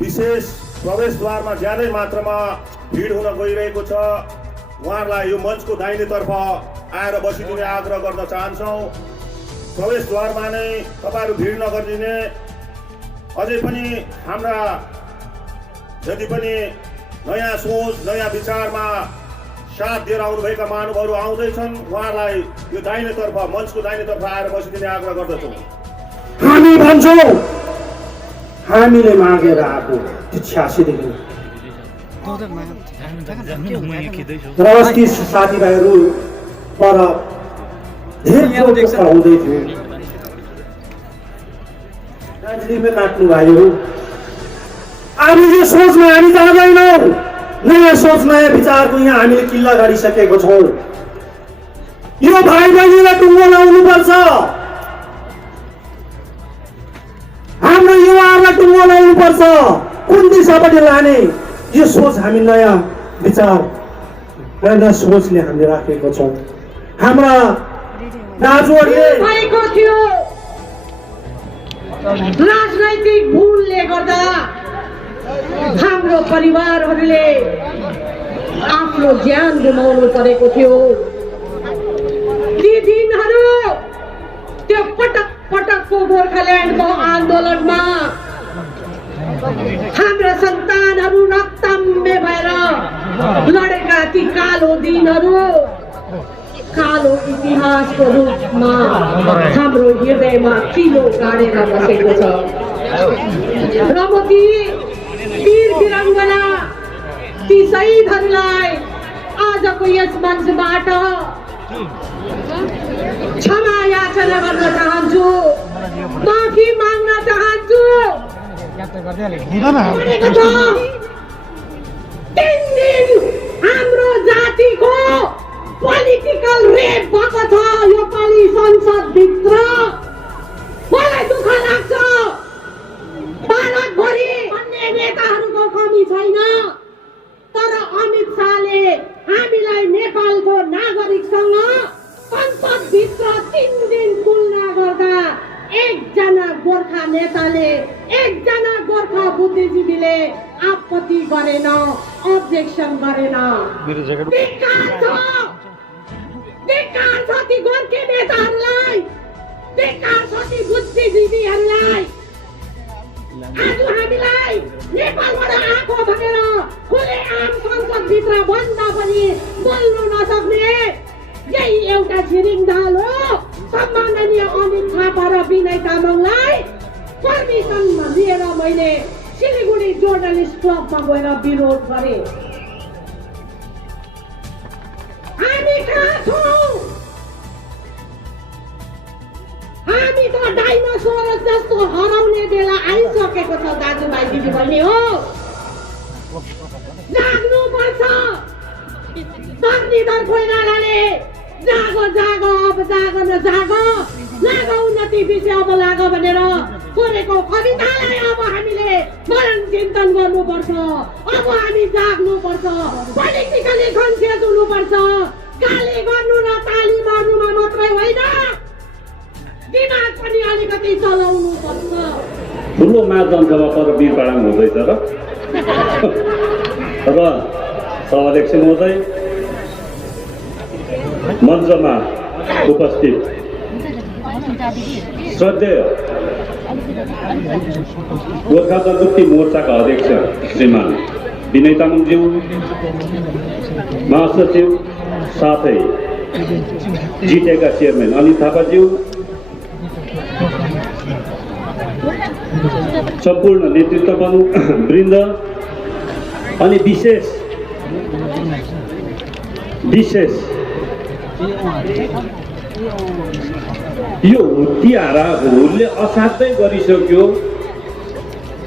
विशेष प्रवेशद्वारमा ज्यादै मात्रामा भिड हुन गइरहेको छ। उहाँहरूलाई यो मञ्चको दाहिनेतर्फ आएर बसिदिने आग्रह गर्न चाहन्छौँ। प्रवेशद्वारमा नै तपाईहरू भिड नगरिदिने। अझै पनि हाम्रा जति पनि नयाँ सोच नयाँ विचारमा साथ दिएर आउनुभएका महानुभावहरू आउँदैछन्, उहाँहरूलाई यो दाहिनेतर्फ मञ्चको दाहिनेतर्फ आएर बसिदिने आग्रह गर्दछौँ। हामी भन्छौँ हामीले मागेर आएको त्यो 86देखि र अस्ति साथीभाइहरू पर धेरै प्रोटेस्ट आउँदै थियो। दार्जिलिङमै काट्नु भयो। हामी यो सोचमा हामी जाँदैनौँ। नयाँ सोच नयाँ विचारको यहाँ हामीले किल्ला गाडिसकेको छौँ। यो भाइ बहिनीलाई टुङ्गो लाउनुपर्छ। हाम्रो युवाहरूलाई टुङ्गो लाउनुपर्छ। कुन दिशापट्टि लाने यो सोच हामी नयाँ विचार नयाँ सोचले हामीले राखेको छौँ। हाम्रा दाजुहरूले भएको थियो राजनैतिक भूलले गर्दा हाम्रो परिवारहरूले आफ्नो ज्यान गुमाउनु परेको थियो। ती दिनहरू त्यो पटक पटकको गोर्खाल्यान्डको आन्दोलनमा हाम्रा सन्तानहरू रक्तम्य भएर लडेका ती कालो दिनहरू कालो इतिहासको रूपमा हाम्रो हृदयमा किलो गाडेर बसेको छ। र म ती वीर वीराङ्गना ती शहीदहरूलाई आजको यस मञ्चबाट क्षमा याचना गर्न चाहन्छु, माफी माग्न चाहन्छु। 3 दिन हाम्रो जातिको पोलिटिकल रेप भएको छ यो पालि संसदभित्र। मलाई दुःख लाग्छ। भारतभरि अन्य नेताहरूको कमी छैन, तर अमित शाहले हामीलाई नेपालको नागरिकसँग संसदभित्र 3 दिन तुलना गर्दा एकजना गोर्खा नेताले एकजना गोर्खा बुद्धिजीवीले आपत्ति गरेन, अब्जेक्सन गरेन। धिक्कार छ ती गोर्खे नेताहरूलाई, धिक्कार छ ती बुद्धिजीवीहरूलाई। आज हामीलाई नेपालबाट आएको भनेर खुलेआम संसदभित्र भन्दा पनि बोल्नु नसक्ने यही एउटा छिरिङदाल हो। सम्माननीय अमित थापा र विनय तामाङलाई पर्मिसन लिएर मैले सिलिगुडी जर्नलिस्ट क्लबमा गएर विरोध गरेँ। हामी कहाँ छौँ? हामी त डाइनोसोर जस्तो हराउने बेला आइसकेको छ दाजुभाइ दिदीबहिनी हो। जाग्नु पर्छ। धरणीधर कोइरालाले जागो जागो अब जागो न जागो, लाग उन्नति विषय अब लाग भनेर कोरेको कवितालाई अब हामीले मरण चिन्तन गर्नुपर्छ। अब हामी जाग्नुपर्छ। पोलिटिकली कन्सियस हुनुपर्छ। गाली गर्नु र ताली मार्नुमा मात्रै होइन, दिमाग पनि अलिकति चलाउनु पर्छ। ठुलो महाजनसभा पर वीरपाडाङ हुँदैछ र सभाध्यक्ष महोदय, मञ्चमा उपस्थित श्रद्धेय गोर्खा जनमुक्ति मोर्चाका अध्यक्ष श्रीमान विनय तामाङज्यू, महासचिव साथै जिटेका चेयरम्यान अनित थापाज्यू, सम्पूर्ण नेतृत्व वृन्द अनि विशेष यो हुत्तिहाराहरूले असाध्यै गरिसक्यो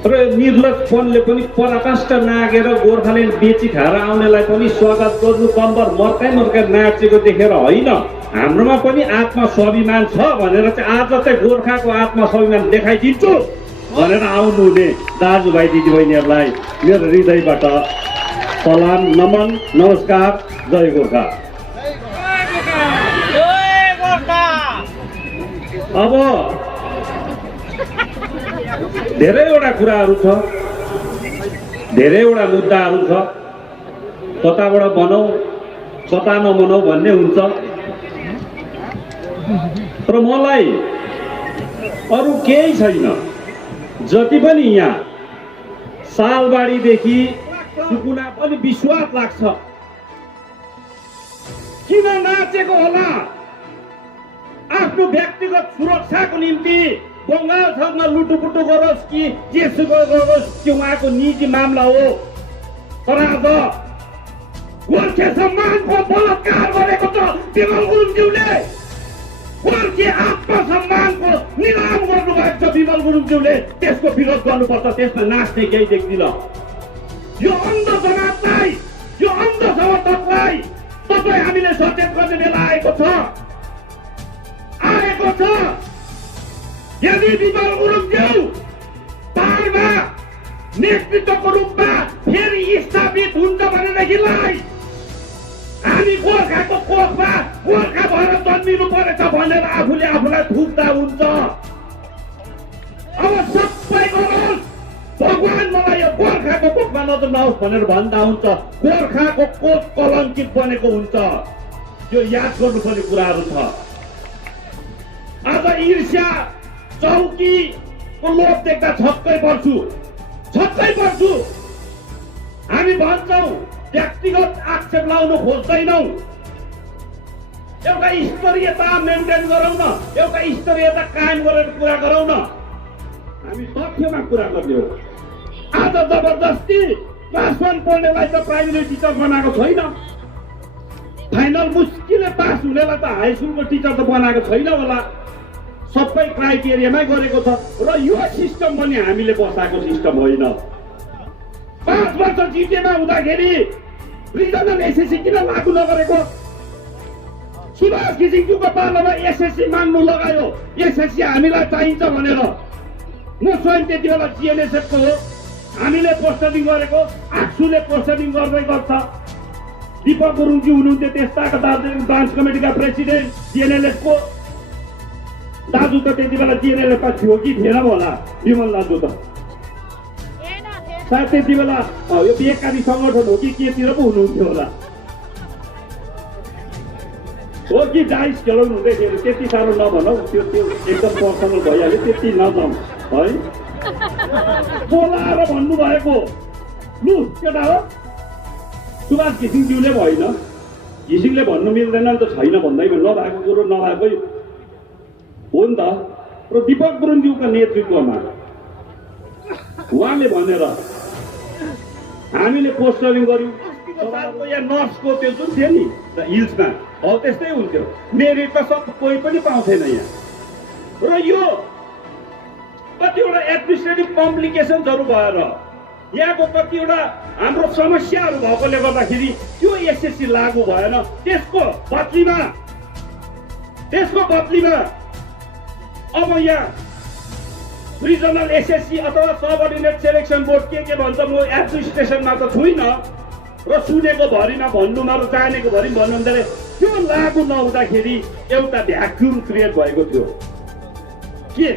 र निर्लजपनले पनि पराकाष्ठ नागेर गोर्खाल्यान्ड बेची खाएर आउनेलाई पनि स्वागत गर्नु कम्बर मर्काइ नाचेको देखेर होइन, हाम्रोमा पनि आत्मस्वाभिमान छ भनेर चाहिँ आज चाहिँ गोर्खाको आत्मस्वाभिमान देखाइदिन्छु भनेर आउनुहुने दाजुभाइ दिदीबहिनीहरूलाई मेरो हृदयबाट सलाम, नमन, नमस्कार, जय गोर्खा। अब धेरैवटा कुराहरू छ, धेरैवटा मुद्दाहरू छ, कताबाट बनाऊ कता नबनाऊ भन्ने हुन्छ। तर मलाई अरू केही छैन, जति पनि यहाँ सालबारीदेखि सुकुना पनि विश्वास लाग्छ। किन नाचेको होला? आफ्नो व्यक्तिगत सुरक्षाको निम्ति बङ्गालसँग लुटुपुटु गरोस् कि जेसुकै गरोस्, त्यो उहाँको निजी मामला हो। तर आज गोर्खे सम्मानको बलात्कार गरेको छ विमल गुरुङज्यूले, गोर्खे आत्मसम्मानको निलाम गर्नुभएको छ विमल गुरुङज्यूले। त्यसको विरोध गर्नुपर्छ, त्यसमा नाच्ने केही देख्दिन। यो अन्ध समाजलाई, यो अन्ध समर्थकलाई तपाईँ हामीले सचेत गर्ने बेला आएको छ। यदि विमल गुरुङज्यू पाहाडमा नेतृत्वको रूपमा फेरि स्थापित हुन्छ भनेदेखिलाई हामी गोर्खाको कोखमा गोर्खा भएर जन्मिनु परेछ भनेर आफूले आफूलाई थुक्दा हुन्छ। अब सबै गरोस्, भगवान मलाई यो गोर्खाको कोखमा नजर नहोस् भनेर भन्दा हुन्छ। गोर्खाको कोख कलङ्कित बनेको हुन्छ, यो याद गर्नुपर्ने कुराहरू छ। आज ईर्ष्या चौकीको लोभ देख्दा छक्कै पर्छु। हामी भन्छौँ व्यक्तिगत आक्षेप लाउन खोज्दैनौँ, एउटा स्तरीयता मेन्टेन गरौँ न, एउटा स्तरीयता कायम गरेर कुरा गरौँ न। हामी तथ्यमा कुरा गर्ने हो। आज जबरजस्ती क्लास 1 पढ्नेलाई त प्राइमेरी टिचर बनाएको छैन, फाइनल मुस्किलले पास हुनेलाई त हाई स्कुलको टिचर त बनाएको छैन होला। सबै क्राइटेरियामै गरेको छ र यो सिस्टम पनि हामीले बसाएको सिस्टम होइन। 5 वर्ष जिटिएमा हुँदाखेरि रिजनल एसएससी किन लागू नगरेको? सुभाष घिसिङज्यूको पालामा एसएससी माग्नु लगायो, एसएससी हामीलाई चाहिन्छ भनेर। म स्वयं त्यति बेला जिएनएसएफको हो, हामीले पोस्टरिङ गरेको, आक्सुले पोस्टरिङ गर्छ। दीपक गुरुङज्यू हुनुहुन्थ्यो त्यस्ताको दार्जिलिङ ब्रान्च कमिटीका प्रेसिडेन्ट जिएनएलएफको। दाजु त त्यति बेला जिएनएलएफमा थियो कि थिएन होला? विमल दाजु त सायद त्यति बेला यो बेकारी सङ्गठन हो कि केतिर पो हुनुहुन्थ्यो होला, हो कि डाइस खेलाउनु हुँदै थियो। त्यति साह्रो नभनौ, त्यो एकदम पर्सनल भइहाल्यो, त्यति नजाउँ है। बोलाएर भन्नुभएको लु केटा हो, सुभाष घिसिङज्यूले होइन, घिसिङले भन्नु मिल्दैन त छैन भन्दैमा नभएको कुरो नभएकै हो नि त। र दीपक गुरुङज्यूको नेतृत्वमा उहाँले भनेर हामीले पोस्टरिङ गर्यौँ। यहाँ नर्सको त्यो जुन थियो नि हिल्समा, हो त्यस्तै हुन्थ्यो। मेरिट त सब कोही पनि पाउँथेन यहाँ। र यो कतिवटा एडमिनिस्ट्रेटिभ कम्प्लिकेसन्सहरू भएर यहाँको कतिवटा हाम्रो समस्याहरू भएकोले गर्दाखेरि त्यो एसएससी लागू भएन। त्यसको बदलीमा अब यहाँ रिजनल एसएससी अथवा सबअर्डिनेट सेलेक्सन बोर्ड के भन्छ, म एडमिनिस्ट्रेसनमा त छुइनँ र सुनेको भरिमा भन्नुमा र जानेको भरि भन्नुहुँदाखेरि त्यो लागू नहुँदाखेरि एउटा भ्याक्युम क्रिएट भएको थियो। के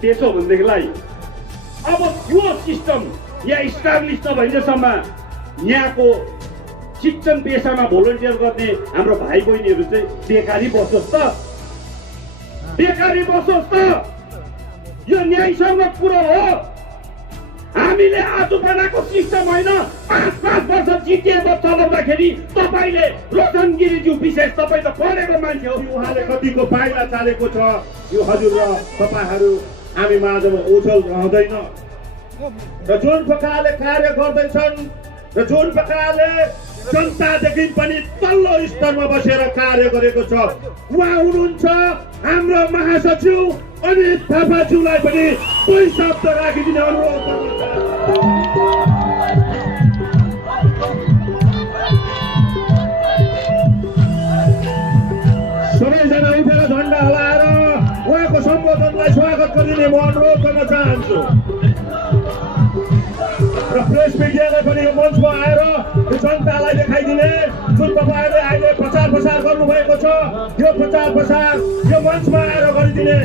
त्यसो भनेदेखिलाई अब यो सिस्टम यहाँ इस्टाब्लिस नभइन्जेसम्म यहाँको शिक्षण पेसामा भोलिन्टियर गर्ने हाम्रो भाइ बहिनीहरू चाहिँ बेकारी बसोस् त। यो न्यायसङ्गत कुरो हो। हामीले आज बनाएको सिस्टम होइन। 5 वर्ष जिटिएमा चलाउँदाखेरि तपाईँले रोशन गिरिज्यू विशेष तपाईँ त पढेको मान्छे हो, उहाँले कतिको पाइला चालेको छ यो हजुर र तपाईँहरू हामी माझमा उछल रहँदैन र जुन प्रकारले कार्य गर्दैछन् र जुन प्रकारले जनतादेखि पनि तल्लो स्तरमा बसेर कार्य गरेको छ उहाँ हुनुहुन्छ हाम्रो महासचिव अनित थापाज्यूलाई पनि कोही शब्द राखिदिने अनुरोध गर्न चाहन्छु। सबैजना उठेर झन्डा हल्लाएर उहाँको सम्बोधनलाई स्वागत गरिदिने म अनुरोध गर्न चाहन्छु र प्रेस मिडियाले पनि यो मञ्चमा आएर यो जनतालाई देखाइदिने जुन तपाईँहरूले अहिले प्रचार प्रसार गर्नुभएको छ यो प्रचार प्रसार यो मञ्चमा आएर गरिदिने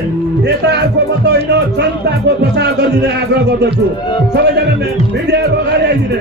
नेताहरूको मात्र होइन जनताको प्रचार गरिदिने आग्रह गर्दछु। सबैजना मिडियाहरू अगाडि आइदिने।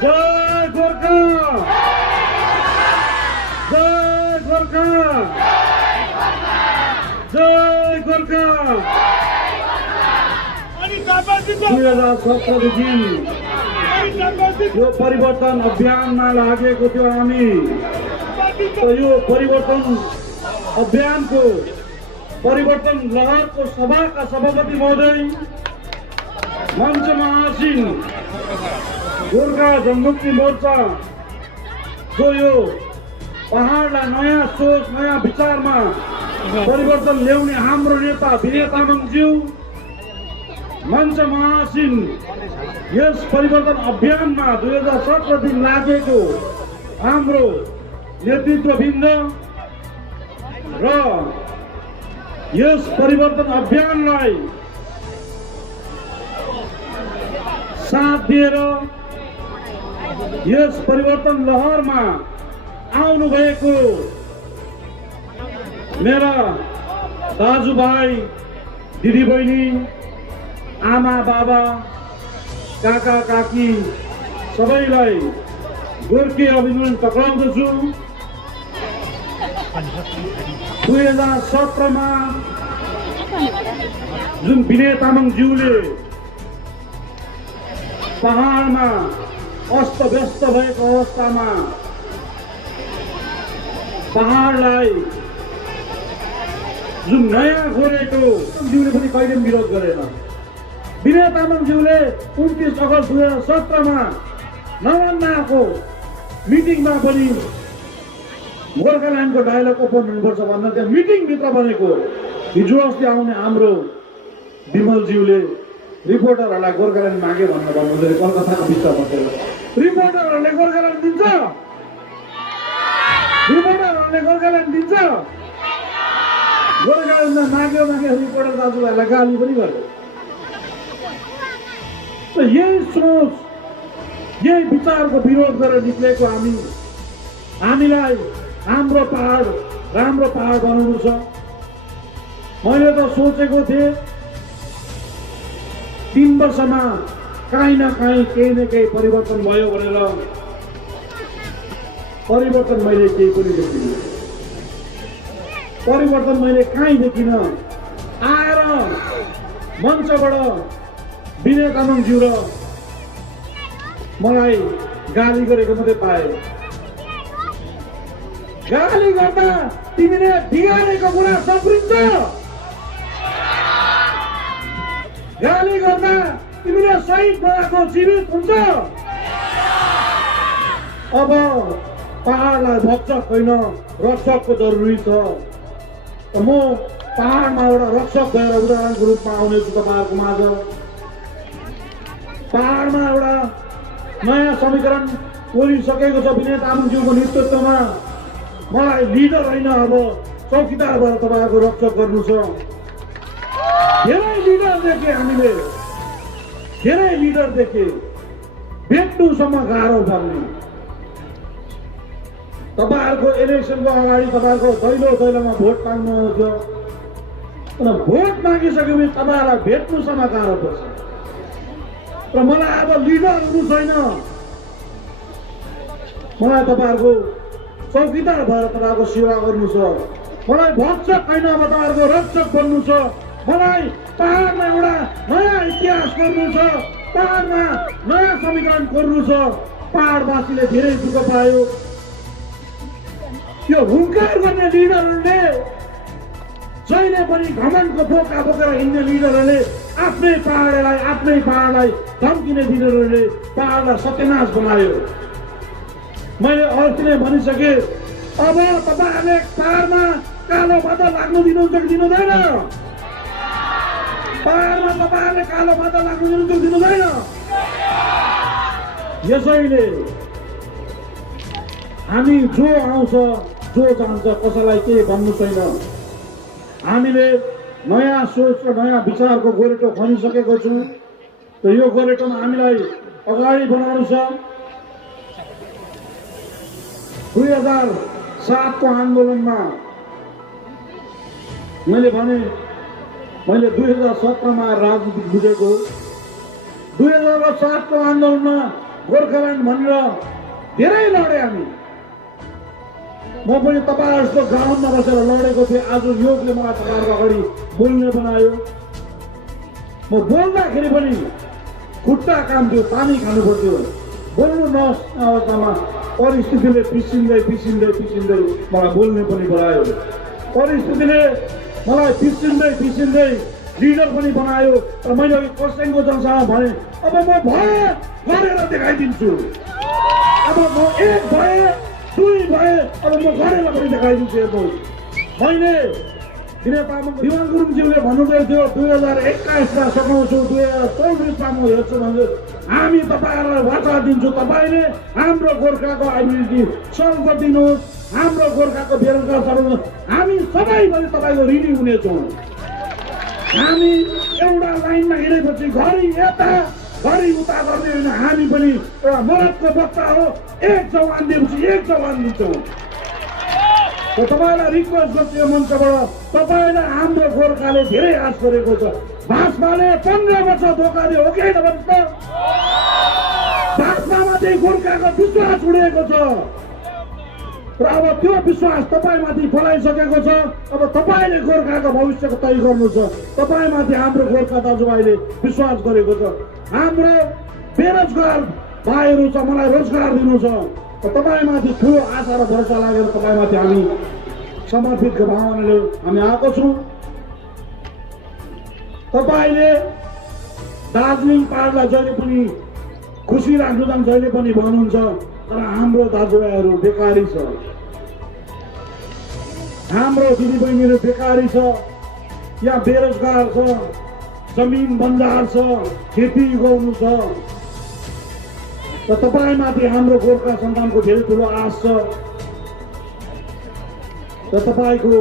जय गोर्खा जय गोर्खा जय गोर्खा 2017देखि यो परिवर्तन अभियानमा लागेको थियो हामी। यो परिवर्तन अभियानको परिवर्तन लहरको सभाका सभापति महोदय मञ्चमा आसीन गोर्खा जनमुक्ति मोर्चा जो यो पहाडलाई नयाँ सोच नयाँ विचारमा परिवर्तन ल्याउने हाम्रो नेता विनय तामाङज्यू मञ्चमा आसीन यस परिवर्तन अभियानमा 2017 दिन लागेको हाम्रो नेतृत्ववृन्द र यस परिवर्तन अभियानलाई साथ दिएर यस परिवर्तन लहरमा आउनु भएको मेरा दाजुभाइ दिदीबहिनी आमा बाबा काका काकी सबैलाई गोर्खे अभिनन्दन टक्राउँदछु। 2017 मा जुन विनय तामाङज्यूले पहाडमा अस्त व्यस्त भएको अवस्थामा पहाडलाई जुन नयाँ गोरेको ज्यूले पनि कहिले विरोध गरेन। विनय तामाङज्यूले 29 अगस्त 2017 मा नवन्नाको मिटिङमा पनि गोर्खाल्यान्डको डायलग ओपन हुनुपर्छ भनेर त्यहाँ मिटिङभित्र बनेको हिजो अस्ति आउने हाम्रो विमलज्यूले रिपोर्टरहरूलाई गोर्खाल्यान्ड मागे भनेर भन्नुहुँदै कलकत्ताको बिचमा बसेर रिपोर्टरहरूले गोर्खाल्यान्ड दिन्छ रिपोर्टरहरूले गोर्खाल्यान्ड दिन्छ गोर्खाल्यान्डमा माग्यो रिपोर्टर दाजुभाइलाई गाली पनि गर्यो। यही सोच यही विचारको विरोध गरेर निक्लेको हामीलाई हाम्रो पहाड राम्रो पहाड बनाउनु छ। मैले त सोचेको थिएँ 3 वर्षमा काहीँ न काहीँ केही न केही परिवर्तन भयो भनेर परिवर्तन मैले केही पनि देखिनँ। परिवर्तन मैले कहीँ देखिनँ। आएर मञ्चबाट विनय तामाङज्यू र मलाई गाली गरेको मात्रै पाए। गाली गर्दा तिमीले बिगारेको कुरा सप्रिन्छ, गाली गर्दा तिमीले शहीद बनाएको जीवित हुन्छ। अब पहाडलाई भक्षक होइन रक्षकको जरुरी छ। म पहाडमा एउटा रक्षक भएर उदाहरणको रूपमा आउनेछु तपाईँहरूको माझ। पहाडमा एउटा नयाँ समीकरण तोडिसकेको छ विनय तामाङज्यूको नेतृत्वमा। मलाई लिडर होइन, अब चौकीदार भएर तपाईँहरूको रक्षक गर्नु छ। धेरै लिडर देखे हामीले, धेरै लिडर देखे, भेट्नुसम्म गाह्रो पर्ने। तपाईँहरूको इलेक्सनको अगाडि तपाईँहरूको दैलो दैलोमा भोट माग्नु आउँथ्यो, तर भोट मागिसकेपछि तपाईँहरूलाई भेट्नुसम्म गाह्रो पर्छ। र मलाई अब लिडर हुनु छैन, मलाई तपाईँहरूको चौकीदार भएर तपाईँहरूको सेवा गर्नु छ। मलाई भक्षक होइन, अब तपाईँहरूको रक्षक बन्नु छ। मलाई पहाडमा एउटा नयाँ इतिहास गर्नु छ, पहाडमा नयाँ समीकरण गर्नु छ। पहाडवासीले धेरै दुःख पायो। यो हुङ्कार गर्ने लिडरहरूले, जहिले पनि घमण्डको बोका बोकेर हिँड्ने लिडरहरूले, आफ्नै पहाडलाई धम्किने लिडरहरूले पहाडलाई सत्यनाश बनायो। मैले अस्ति नै भनिसकेँ, अब तपाईँहरूले पहाडमा कालो बादल लाग्नु दिनुहुन्छ कि दिनुहुँदैन? पहाडमा तपाईँहरूले कालो बादल लाग्नु दिनुहुन्छ कि दिनुहुँदैन? यसैले हामी जो आउँछ जो जान्छ कसैलाई केही भन्नु छैन। हामीले नयाँ सोच र नयाँ विचारको गोरेटो खनिसकेको छौँ। र यो गोरेटोमा हामीलाई अगाडि बढाउनु छ। 2007को आन्दोलनमा मैले भने, मैले 2017मा राजनीति बुझेको। 2007को आन्दोलनमा गोर्खाल्यान्ड भनेर धेरै लडे हामी। म पनि तपाईँ जस्तो ग्राउन्डमा बसेर लडेको थिएँ। आज योगले मलाई तपाईँहरूको अगाडि बोल्ने बनायो। म बोल्दाखेरि पनि खुट्टा काम थियो, पानी खानु पर्थ्यो। बोल्नु नसक्ने अवस्थामा परिस्थितिले पिसिँदै मलाई बोल्ने पनि बनायो। परिस्थितिले मलाई पिसिँदै लिडर पनि बनायो। र मैले अघि खरसाङको जनसभामा भने, अब म भए गरेर देखाइदिन्छु। अब म एक भए, दुई भए, अब म गरेर पनि देखाइदिन्छु। हेर्नुहोस्, मैले विनय तामाङ दिवान गुरुङज्यूले भन्नुभएको थियो 2021मा सघाउँछु, 2024मा म हेर्छु भन्छु। हामी तपाईँहरूलाई वाचा दिन्छौँ, तपाईँले हाम्रो गोर्खाको आइडेन्टिटी सल्भ गरिदिनुहोस्, हाम्रो गोर्खाको बेरोजगार सल्भ। हामी सबैभरि तपाईँको ऋणी हुनेछौँ। हामी एउटा लाइनमा हिँडेपछि घरि यता घरि उता गर्ने होइन। हामी पनि एउटा मरदको बच्चा हो, एक जवान दिएपछि एक जवान दिन्छौँ। तपाईँलाई रिक्वेस्ट गर्छु यो मञ्चबाट, तपाईँलाई हाम्रो गोर्खाले धेरै आश गरेको छ। भाजपाले 15 वर्ष धोका दियो, हो कि होइन भन्नुहोस् त? भाजपामाथि गोर्खाको विश्वास उडेको छ र अब त्यो विश्वास तपाईँमाथि फैलाइसकेको छ। अब तपाईँले गोर्खाको भविष्यको तय गर्नु छ। तपाईँमाथि हाम्रो गोर्खा दाजुभाइले विश्वास गरेको छ। हाम्रो बेरोजगार भाइहरू छ, मलाई रोजगार दिनु छ। तपाईँमाथि ठुलो आशा र भरोसा लागेर तपाईँमाथि हामी समर्पित भावनाले हामी आएको छौँ। तपाईँले दार्जिलिङ पहाडलाई जहिले पनि खुसी राख्नु जान्छ, जहिले पनि भन्नुहुन्छ, तर हाम्रो दाजुभाइहरू बेकारी छ, हाम्रो दिदीबहिनीहरू बेकारी छ, यहाँ बेरोजगार छ, जमिन बन्जार छ, खेती गर्नु छ। र तपाईँमाथि हाम्रो गोर्खा सन्तानको धेरै ठुलो आश छ। र तपाईँको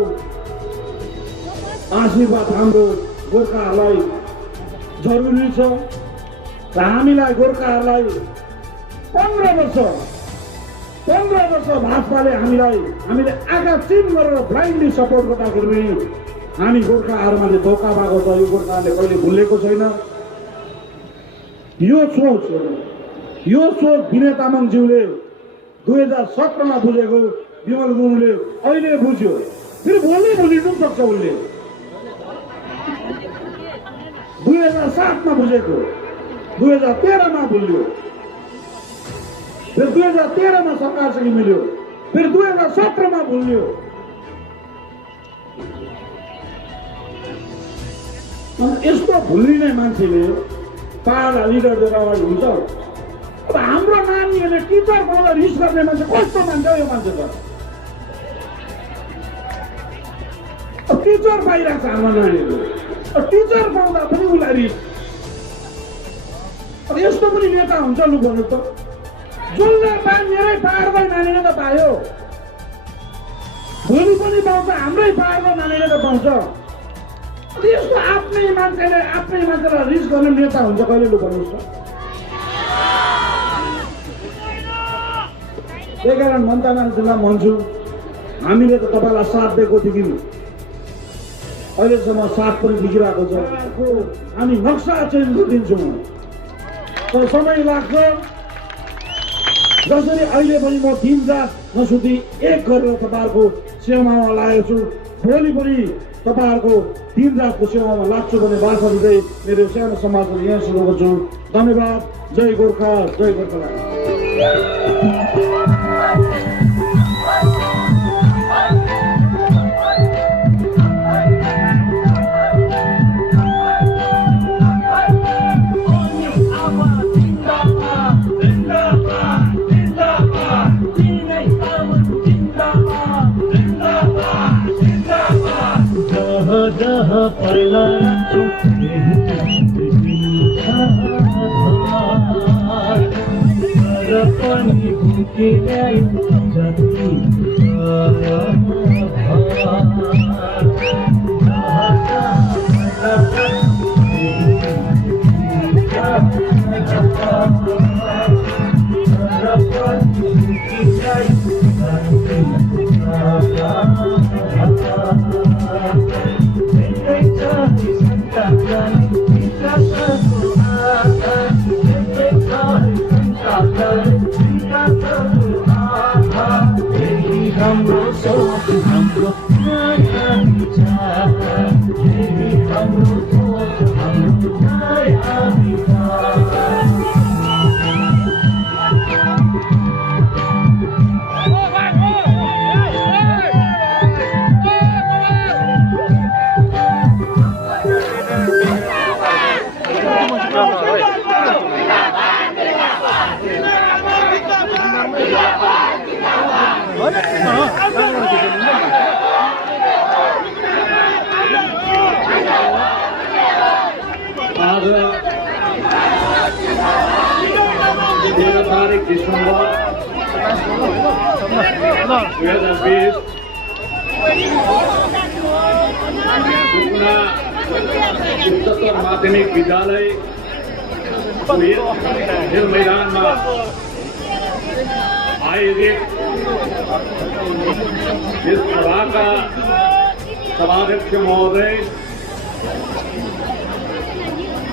आशीर्वाद हाम्रो गोर्खाहरूलाई जरुरी छ। र हामीलाई गोर्खाहरूलाई 15 वर्ष भाजपाले हामीले आँखा चिम गरेर ब्लाइन्डली सपोर्ट गर्दाखेरि पनि हामी गोर्खाहरूमाथि धोका भएको छ। यो गोर्खाहरूले कहिले भुलेको छैन। यो सोच विनय तामाङज्यूले 2017 मा बुझेको विमल गुरुङले अहिले बुझ्यो, फेरि बोल्दै भुलिनु सक्छ उसले। 2007 मा बुझेको 2013 मा भुल्यो, फेरि 2013 मा सरकारसँग मिल्यो, फेरि 2017 मा भुल्यो। यस्तो भुलिने मान्छेले पाहाडा लिडर दिएर अगाडि हुन्छ। अब हाम्रो नानीहरूले टिचर पाउँदा रिस गर्ने मान्छे कस्तो मान्छ यो मान्छे त? टिचर पाइरहेको छ हाम्रो नानीहरू, टिचर पाउँदा पनि उसलाई रिस। यस्तो पनि नेता हुन्छ लु भन्नु त? जसले मेरै पाहाडकै नानीले त पायो, भोलि पनि पाउँछ, हाम्रै पाहाडको नानीले त पाउँछ। यस्तो आफ्नै मान्छेलाई रिस गर्ने नेता हुन्छ कहिले लु भन्नुहोस् त? त्यही कारण मनता मान्छेलाई भन्छु, हामीले त तपाईँलाई साथ दिएको थियौँ, अहिलेसम्म साथ पनि दिइरहेको छ। हामी नक्सा चेन्ज गरिदिन्छौँ, तर समय लाग्छ। जसरी अहिले पनि म दिन रात नसुती एक गरेर तपाईँहरूको सेवामा लागेको छु, भोलि पनि तपाईँहरूको दिन रातको सेवामा लाग्छु भन्ने वाचा दिँदै मेरो सानो समाजमा यहाँ सुरु गर्छु। धन्यवाद। जय गोर्खा, जय गोर्खा। आज 13 तारिक डिसेम्बर 2020 उच्चतर माध्यमिक विद्यालय खेल मैदानमा आयोजित इस सभा का सभाध्यक्ष महोदय,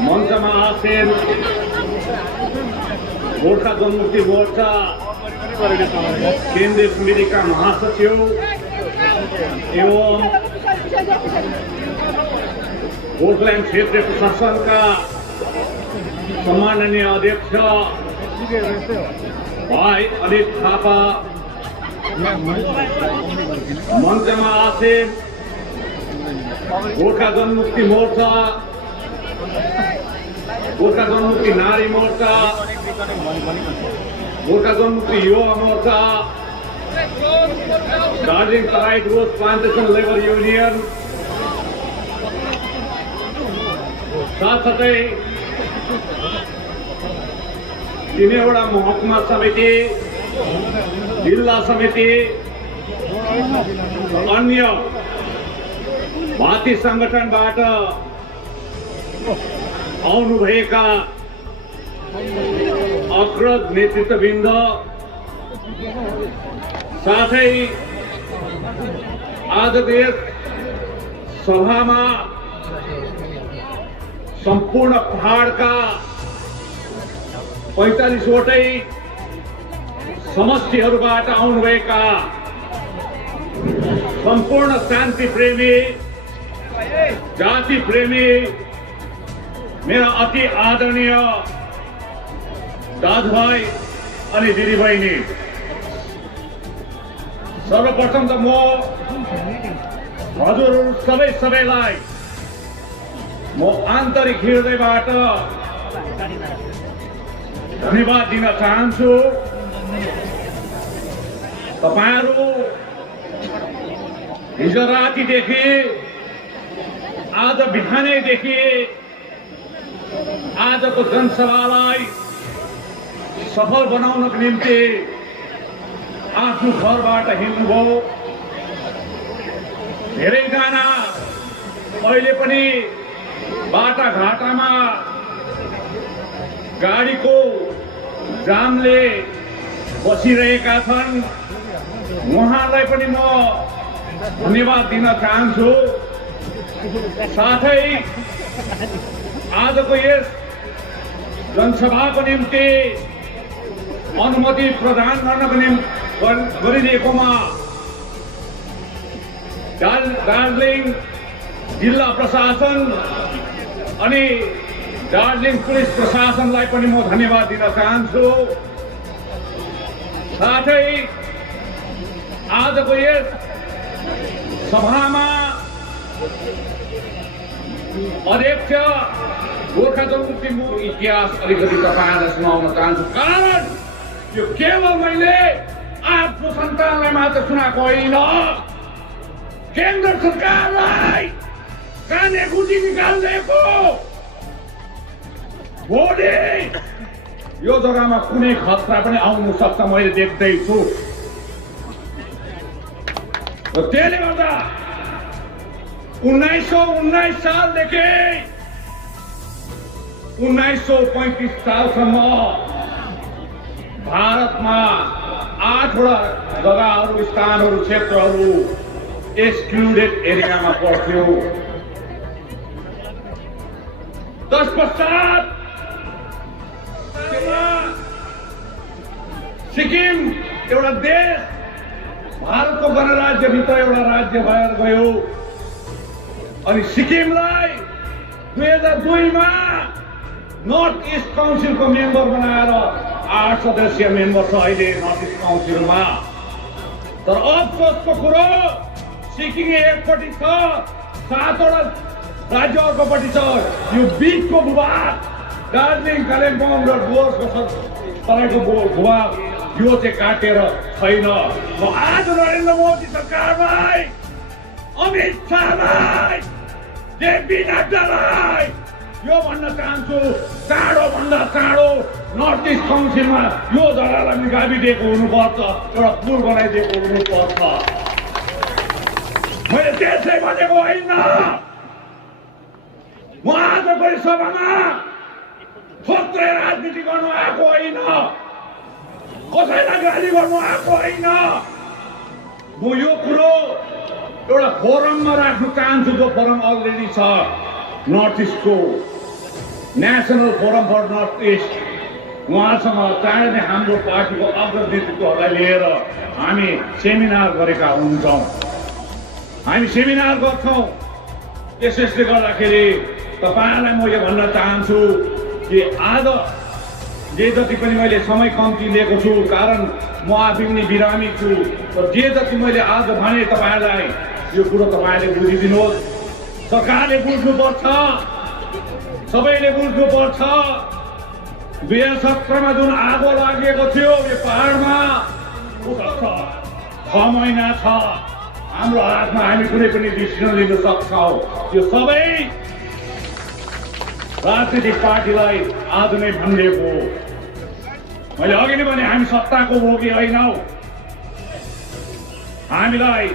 मंचमा आसीन गोर्खा जनमुक्ति मोर्चा केन्द्रीय समिति का महासचिव एवं गोर्खालैंड क्षेत्रीय प्रशासन का सम्माननीय अध्यक्ष भाई अनित थापा, मंचमा आसीन गोर्खा जनमुक्ति मोर्चा, गोर्खा जनमुक्ति नारी मोर्चा, Gorkha Janmukti Yuva Morcha, Darjeeling Terai Dooars plantation labour union, साथसाथै 3वटा महकुमा समिति, जिल्ला समिति, अन्य भाती संगठनबाट आउनुभएका अग्रज नेतृत्ववृन्द, साथै आजको यस सभामा सम्पूर्ण पहाडका 45 वटै समष्टिहरूबाट आउनुभएका सम्पूर्ण शान्ति प्रेमी, जाति प्रेमी, मेरा अति आदरणीय दाजुभाइ अनि दिदीबहिनी, सर्वप्रथम त म हजुरहरू सबैलाई म आन्तरिक हृदयबाट धन्यवाद दिन चाहन्छु। तपाईहरू हिजो रातिदेखि आज बिहानैदेखि आजको जनसभालाई सफल बनाउनको निम्ति आफ्नो घरबाट हिँड्नुभयो। धेरैजना अहिले पनि बाटाघाटामा गाडीको जामले बसिरहेका छन्। उहाँलाई पनि म धन्यवाद दिन चाहन्छु। साथै आजको यस जनसभाको निम्ति अनुमति प्रदान गर्नको निम्ति गरिदिएकोमा दार्जिलिङ जिल्ला प्रशासन अनि दार्जिलिङ पुलिस प्रशासनलाई पनि म धन्यवाद दिन चाहन्छु। साथै आजको यस सभामा अध्यक्ष गोर्खा जनमुक्तिको इतिहास अलिकति तपाईँलाई सुनाउन चाहन्छु। कारण यो केवल मैले आफ्नो सन्तानलाई मात्र सुनाएको होइन, केन्द्र सरकारलाई काने गुठी निकालिदिएको। भोलि यो जग्गामा कुनै खतरा पनि आउनु सक्छ, मैले देख्दैछु। त्यसले गर्दा 1919 सालदेखि 1935 सालसम्म भारतमा 8वटा जग्गाहरू, स्थानहरू, क्षेत्रहरू एक्सक्लुडेड एरियामा पर्थ्यो। तत्पश्चात सिक्किम एउटा देश भारतको गणराज्यभित्र एउटा राज्य भएर गयो। अनि सिक्किमलाई 2002 मा नर्थ इस्ट काउन्सिलको मेम्बर बनाएर 8 सदस्यीय मेम्बर छ अहिले नर्थ इस्ट काउन्सिलमा। तर अफसोसको कुरो सिक्किम एकपट्टि छ, 7वटा राज्य अर्कोपट्टि छ। यो बिचको भूभाग दार्जिलिङ, कालिम्पोङ र डुवर्सको तराईको भूभाग यो चाहिँ काटेर छैन। म आज नरेन्द्र मोदी सरकारलाई, अमित शाहलाई, जेपी नड्डालाई यो भन्न चाहन्छु, चाँडोभन्दा चाँडो नर्थ इस्ट काउन्सिलमा यो जग्गालाई निकालिदिएको हुनुपर्छ, एउटा पुल बनाइदिएको हुनुपर्छ। मैले त्यसै भनेको होइन। म आजको यस सभामा थोत्रै राजनीति गर्नु आएको होइन, कसैलाई गाली गर्नु आएको होइन। म यो कुरो एउटा फोरममा राख्न चाहन्छु, जो फोरम अलरेडी छ नर्थ इस्टको, national forum for north east. उहाँसँग चाँडै नै हाम्रो पार्टीको अग्र नेतृत्वहरूलाई लिएर हामी सेमिनार गरेका हुन्छौँ, हामी सेमिनार गर्छौँ। त्यसैले गर्दाखेरि तपाईँहरूलाई म यो भन्न चाहन्छु कि आज जे जति पनि मैले समय कम्ती लिएको छु, कारण म आफै पनि बिरामी छु। र जे जति मैले आज भने तपाईँहरूलाई यो कुरो तपाईँले बुझिदिनुहोस्। सरकारले बुझ्नुपर्छ, सबैले बुझ्नुपर्छ। 2017 मा जुन आगो लागेको थियो यो पहाडमा, 6 महिना छ हाम्रो हातमा, हामी कुनै पनि डिसिजन लिन सक्छौँ। यो सबै राजनीतिक पार्टीलाई आज नै भनिदिएको हो। मैले अघि नै भने हामी सत्ताको भोगी होइनौँ, हामीलाई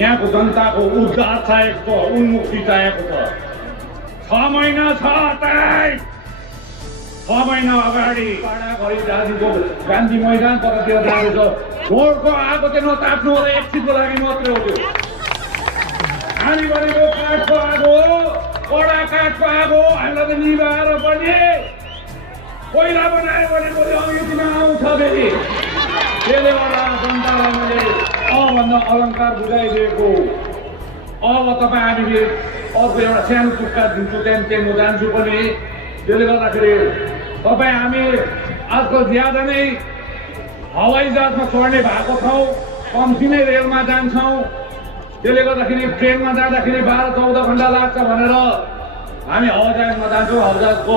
यहाँको जनताको उद्धार चाहिएको छ, उन्मुक्ति चाहिएको छ। 6 महिना छ टाइम। 6 महिना अगाडि घरि दार्जिलिङको गान्धी मैदान परतिर जाँदैछ, रोडको आगो चाहिँ नताप्नु होला, एकछिनको लागि मात्रै हो त्यो। हामी भनेको काठको आगो हो, कडा काठको आगो, हामीलाई त निभाएर पनि कोइला बनायो भने भोलि अङ्ग्रेजीमा आउँछ फेरि। त्यसले गर्दा जनतालाई मैले अभन्दा अलङ्कार बुझाइदिएको। अब तपाईँ हामीले अर्को एउटा सानो टुक्का दिन्छु, त्यहाँदेखि म जान्छु पनि। त्यसले गर्दाखेरि तपाईँ हामी आजकल ज्यादा नै हवाई जहाजमा चढ्ने भएको छौँ, कम्ती नै रेलमा जान्छौँ। त्यसले गर्दाखेरि ट्रेनमा जाँदाखेरि 12-14 घन्टा लाग्छ भनेर हामी हवाईजहाजमा जान्छौँ। हवाईजहाजको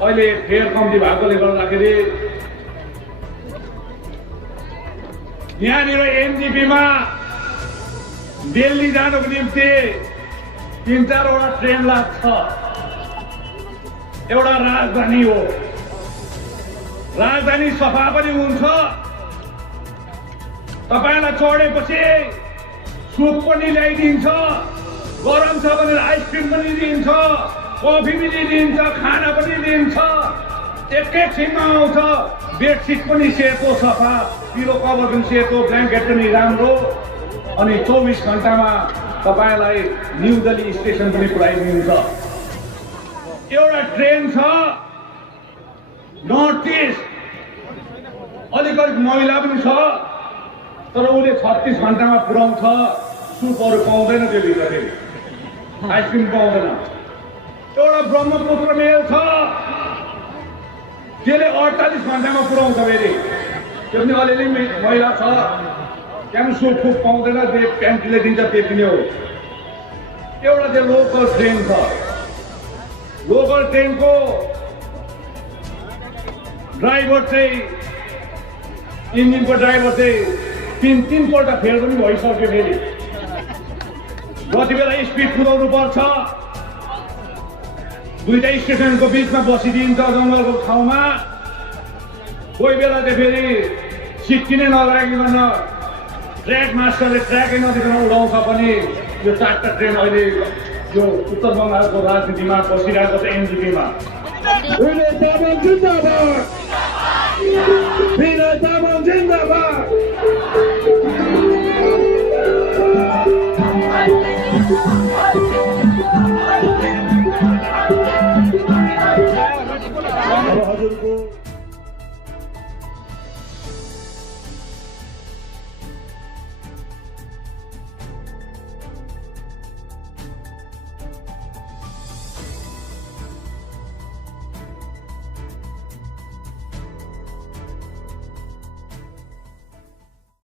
अहिले फेयर कम्ती भएकोले गर्दाखेरि यहाँनिर एनजेपीमा दिल्ली जानुको निम्ति 3-4वटा ट्रेन लाग्छ। एउटा राजधानी हो, राजधानी सफा पनि हुन्छ। तपाईँलाई चढेपछि सुप पनि ल्याइदिन्छ, गरम छ भने आइसक्रिम पनि दिन्छ, कफी पनि दिन्छ, खाना पनि दिन्छ। एकैछिनमा आउँछ। बेडसिट पनि सेतो सफा, पिलो कभर पनि सेतो, ब्ल्याङ्केट पनि राम्रो। अनि 24 घन्टामा तपाईँलाई न्यू दिल्ली स्टेसन पनि पुऱ्याइदिन्छ। एउटा ट्रेन छ नर्थ इस्ट, अलिकति मैला पनि छ, तर उसले 36 घन्टामा पुऱ्याउँछ। सुपहरू पाउँदैन, त्यो भित्र फेरि आइसक्रिम पाउँदैन। एउटा ब्रह्मपुत्र मेल छ, त्यसले 48 घन्टामा पुऱ्याउँछ फेरि, त्यो पनि अलिअलि मैला छ, त्यहाँ सुप फुप पाउँदैन, त्यो प्यान्टीले दिन्छ, त्यति नै हो। एउटा चाहिँ लोकल ट्रेन छ, लोकल ट्रेनको ड्राइभर चाहिँ इन्जिनको ड्राइभर चाहिँ 3 पल्ट फेल पनि भइसक्यो। फेरि जति बेला स्पिड कुदाउनु पर्छ, दुईटा स्टेसनको बिचमा बसिदिन्छ जङ्गलको ठाउँमा। कोही बेला चाहिँ फेरि सिक्की नै नलागिकन ट्र्याक मास्टरले ट्र्याकै नदिकन उडाउँछ पनि। यो 4टा ट्रेन अहिले यो उत्तर बङ्गालको राजनीतिमा बसिरहेको छ, एनजेपीमा। विनय तामाङ जिन्दाबाद, विनय तामाङ जिन्दाबाद। हजुरको